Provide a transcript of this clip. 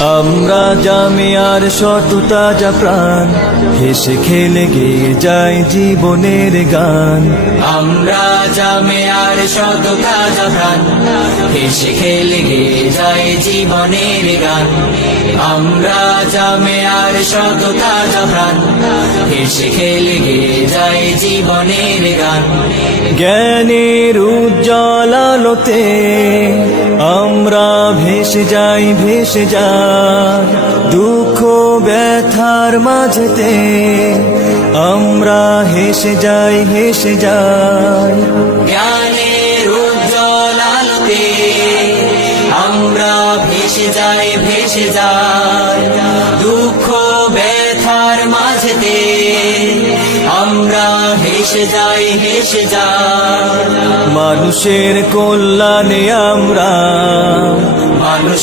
আমরা জামিয়ার শত তাজা প্রাণ, হেসে খেলে গেয়ে যায় জীবনের গান। আমরা জামিয়ার শত তাজা প্রাণ, হেসে খেলে গেয়ে যায় জীবনের গান। আমরা জামিয়ার শত তাজা প্রাণ, হেসে খেলে গেয়ে যায় জীবনের গান। জ্ঞানের উজ্জ্বল আলোতে আমরা ভেসে যাই, ভেসে যাই দুঃখ ব্যথার মাঝেতে আমরা হেসে যাই, হেসে যাই। জ্ঞানের উজ্জ্বল আলোতে আমরা ভেসে যাই, ভেসে যাই দুঃখ ব্যথার মাঝেতে আমরা হেসে যাই, হেসে যাই। মানুষের কল্যাণে আমরা, মানুষের